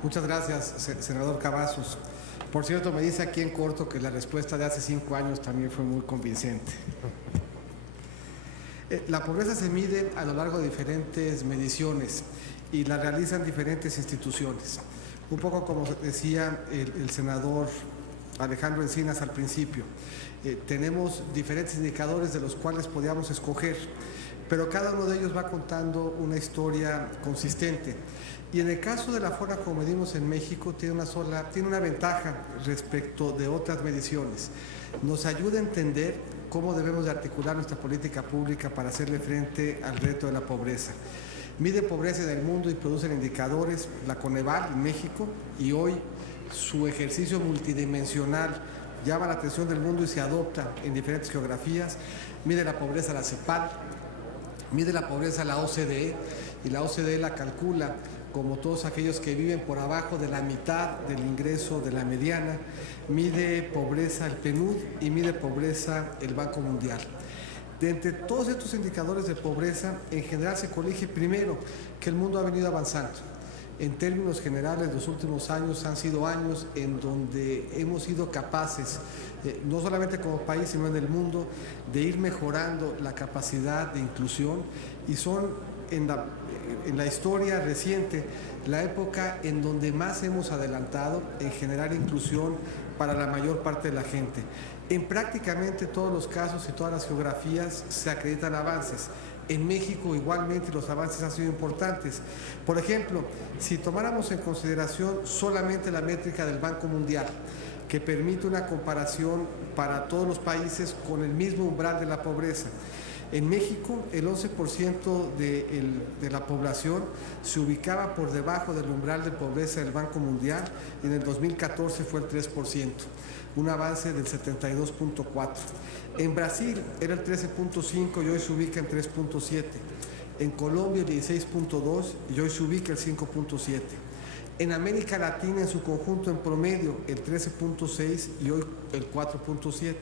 Muchas gracias, senador Cavazos. Por cierto, me dice aquí en corto que la respuesta de hace 5 años también fue muy convincente. La pobreza se mide a lo largo de diferentes mediciones y la realizan diferentes instituciones. Un poco como decía el senador Alejandro Encinas al principio, tenemos diferentes indicadores de los cuales podíamos escoger, pero cada uno de ellos va contando una historia consistente. Y en el caso de la forma como medimos en México, tiene una ventaja respecto de otras mediciones. Nos ayuda a entender cómo debemos de articular nuestra política pública para hacerle frente al reto de la pobreza. Mide pobreza en el mundo y producen indicadores, la Coneval en México, y hoy su ejercicio multidimensional llama la atención del mundo y se adopta en diferentes geografías. Mide la pobreza la CEPAL, mide la pobreza la OCDE, y la OCDE la calcula como todos aquellos que viven por abajo de la mitad del ingreso de la mediana. Mide pobreza el PNUD y mide pobreza el Banco Mundial. De entre todos estos indicadores de pobreza, en general se colige primero que el mundo ha venido avanzando. En términos generales, los últimos años han sido años en donde hemos sido capaces, no solamente como país, sino en el mundo, de ir mejorando la capacidad de inclusión, y son en la historia reciente la época en donde más hemos adelantado en generar inclusión para la mayor parte de la gente. En prácticamente todos los casos y todas las geografías se acreditan avances. En México igualmente los avances han sido importantes. Por ejemplo, si tomáramos en consideración solamente la métrica del Banco Mundial, que permite una comparación para todos los países con el mismo umbral de la pobreza, en México el 11% de la población se ubicaba por debajo del umbral de pobreza del Banco Mundial, y en el 2014 fue el 3%, un avance del 72.4%. En Brasil era el 13.5% y hoy se ubica en 3.7%. En Colombia el 16.2% y hoy se ubica el 5.7%. En América Latina en su conjunto en promedio el 13.6% y hoy el 4.7%.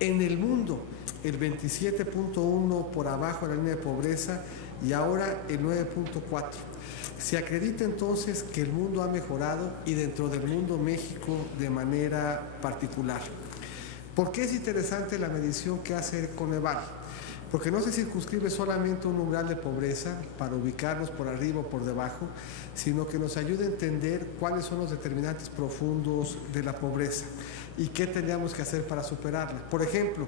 En el mundo, el 27.1% por abajo de la línea de pobreza y ahora el 9.4%. Se acredita entonces que el mundo ha mejorado, y dentro del mundo México de manera particular. ¿Por qué es interesante la medición que hace Coneval? Porque no se circunscribe solamente a un umbral de pobreza para ubicarnos por arriba o por debajo, sino que nos ayuda a entender cuáles son los determinantes profundos de la pobreza y qué tendríamos que hacer para superarla. Por ejemplo,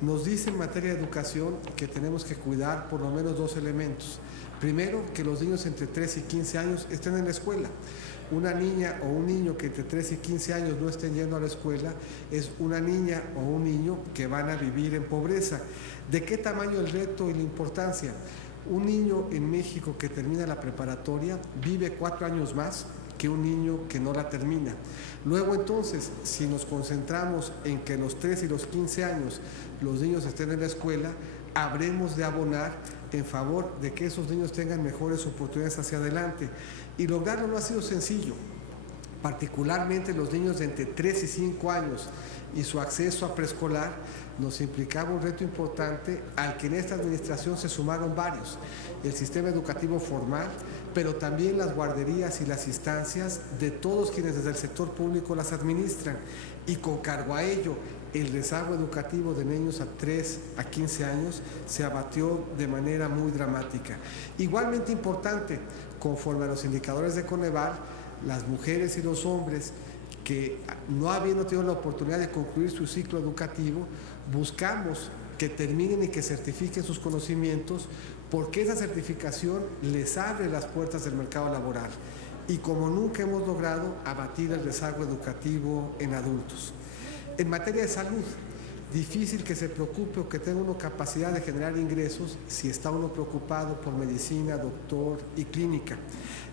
nos dice en materia de educación que tenemos que cuidar por lo menos 2 elementos. Primero, que los niños entre 3 y 15 años estén en la escuela. Una niña o un niño que entre 3 y 15 años no estén yendo a la escuela es una niña o un niño que van a vivir en pobreza. ¿De qué tamaño el reto y la importancia? Un niño en México que termina la preparatoria vive 4 años más que un niño que no la termina. Luego entonces, si nos concentramos en que los 3 y los 15 años los niños estén en la escuela, habremos de abonar en favor de que esos niños tengan mejores oportunidades hacia adelante. Y lograrlo no ha sido sencillo, particularmente los niños de entre 3 y 5 años y su acceso a preescolar nos implicaba un reto importante al que en esta administración se sumaron varios: el sistema educativo formal, pero también las guarderías y las instancias de todos quienes desde el sector público las administran, y con cargo a ello el rezago educativo de niños a 3 a 15 años se abatió de manera muy dramática. Igualmente importante, conforme a los indicadores de Coneval, las mujeres y los hombres que no habiendo tenido la oportunidad de concluir su ciclo educativo, buscamos que terminen y que certifiquen sus conocimientos, porque esa certificación les abre las puertas del mercado laboral, y como nunca hemos logrado abatir el rezago educativo en adultos. En materia de salud, difícil que se preocupe o que tenga uno capacidad de generar ingresos si está uno preocupado por medicina, doctor y clínica.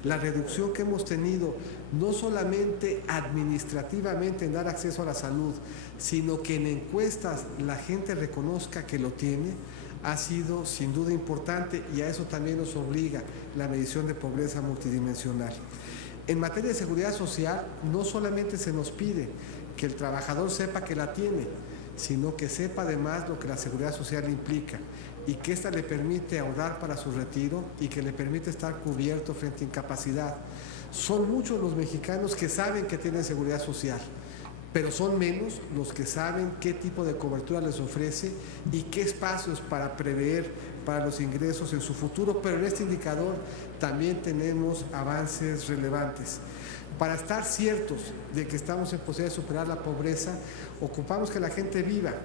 La reducción que hemos tenido, no solamente administrativamente en dar acceso a la salud, sino que en encuestas la gente reconozca que lo tiene, ha sido sin duda importante, y a eso también nos obliga la medición de pobreza multidimensional. En materia de seguridad social, no solamente se nos pide que el trabajador sepa que la tiene, sino que sepa además lo que la seguridad social implica, y que ésta le permite ahorrar para su retiro y que le permite estar cubierto frente a incapacidad. Son muchos los mexicanos que saben que tienen seguridad social, pero son menos los que saben qué tipo de cobertura les ofrece y qué espacios para prever para los ingresos en su futuro, pero en este indicador también tenemos avances relevantes. Para estar ciertos de que estamos en posibilidad de superar la pobreza, ocupamos que la gente viva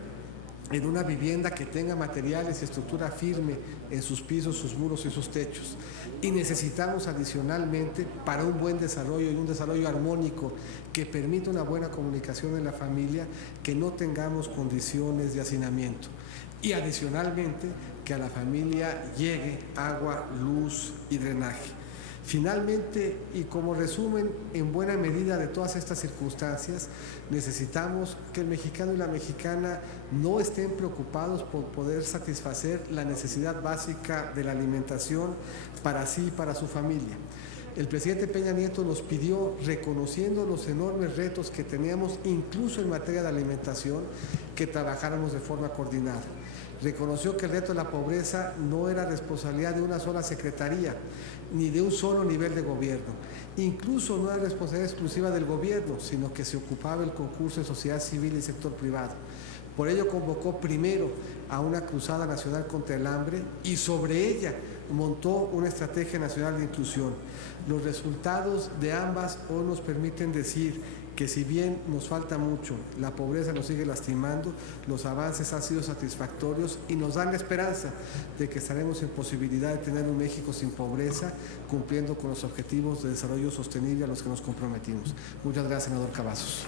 en una vivienda que tenga materiales y estructura firme en sus pisos, sus muros y sus techos. Y necesitamos adicionalmente, para un buen desarrollo y un desarrollo armónico que permita una buena comunicación en la familia, que no tengamos condiciones de hacinamiento. Y adicionalmente, que a la familia llegue agua, luz y drenaje. Finalmente, y como resumen en buena medida de todas estas circunstancias, necesitamos que el mexicano y la mexicana no estén preocupados por poder satisfacer la necesidad básica de la alimentación para sí y para su familia. El presidente Peña Nieto nos pidió, reconociendo los enormes retos que teníamos, incluso en materia de alimentación, que trabajáramos de forma coordinada. Reconoció que el reto de la pobreza no era responsabilidad de una sola secretaría, ni de un solo nivel de gobierno. Incluso no era responsabilidad exclusiva del gobierno, sino que se ocupaba el concurso de sociedad civil y sector privado. Por ello convocó primero a una cruzada nacional contra el hambre y sobre ella montó una estrategia nacional de inclusión. Los resultados de ambas hoy nos permiten decir que si bien nos falta mucho, la pobreza nos sigue lastimando, los avances han sido satisfactorios y nos dan la esperanza de que estaremos en posibilidad de tener un México sin pobreza, cumpliendo con los objetivos de desarrollo sostenible a los que nos comprometimos. Muchas gracias, senador Cavazos.